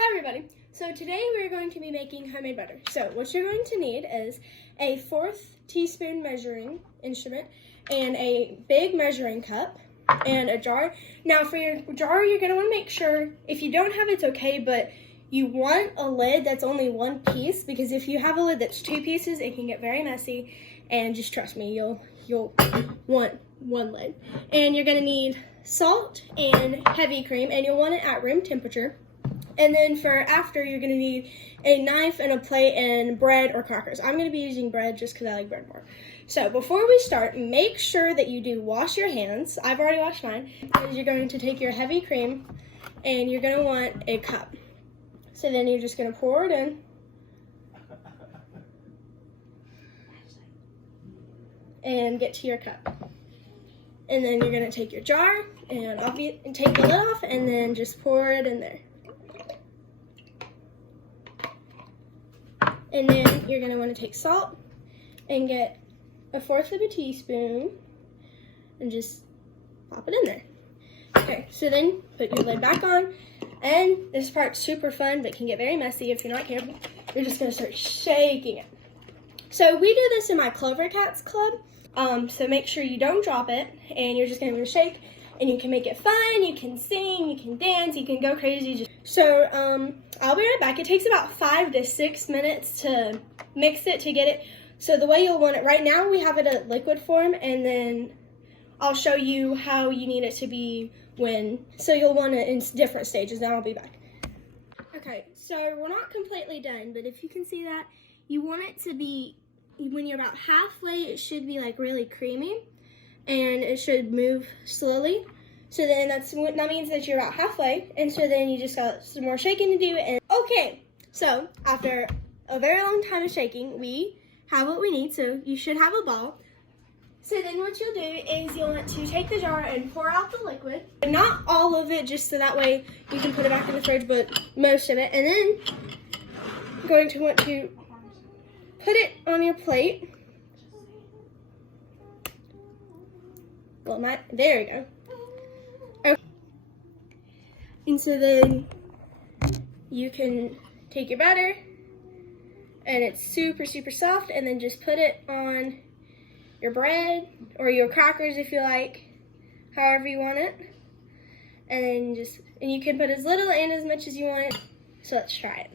Hi everybody. So today we're going to be making homemade butter. So what you're going to need is a 1/4 teaspoon measuring instrument and a big measuring cup and a jar. Now for your jar, you're going to want to make sure, if you don't have it's okay, but you want a lid that's only one piece, because if you have a lid that's two pieces, it can get very messy, and just trust me, you'll want one lid. And you're going to need salt and heavy cream, and you'll want it at room temperature. And then for after, you're going to need a knife and a plate and bread or crackers. I'm going to be using bread just because I like bread more. So before we start, make sure that you do wash your hands. I've already washed mine. You're going to take your heavy cream and you're going to want a cup. So then you're just going to pour it in. And get to your cup. And then you're going to take your jar and take the lid off and then just pour it in there. And then you're going to want to take salt and get 1/4 of a teaspoon and just pop it in there. Okay, so then put your lid back on. And this part's super fun but can get very messy if you're not careful. You're just going to start shaking it. So we do this in my Clover Cats Club. So make sure you don't drop it, and you're just going to shake, and you can make it fun, you can sing, you can dance, you can go crazy. So I'll be right back. It takes about 5 to 6 minutes to mix it, to get it. So the way you'll want it, right now we have it at liquid form, and then I'll show you how you need it to be so you'll want it in different stages. Now I'll be back. Okay, so we're not completely done, but if you can see that, you want it to be, when you're about halfway, it should be like really creamy, and it should move slowly. So then that means that you're about halfway, and so then you just got some more shaking to do. And okay, so after a very long time of shaking, we have what we need. So you should have a ball. So then what you'll do is you'll want to take the jar and pour out the liquid. Not all of it, just so that way you can put it back in the fridge, but most of it. And then you're going to want to put it on your plate. Well, there we go. Okay. And so then you can take your butter, and it's super, super soft, and then just put it on your bread or your crackers if you like, however you want it. And then you can put as little and as much as you want. So let's try it.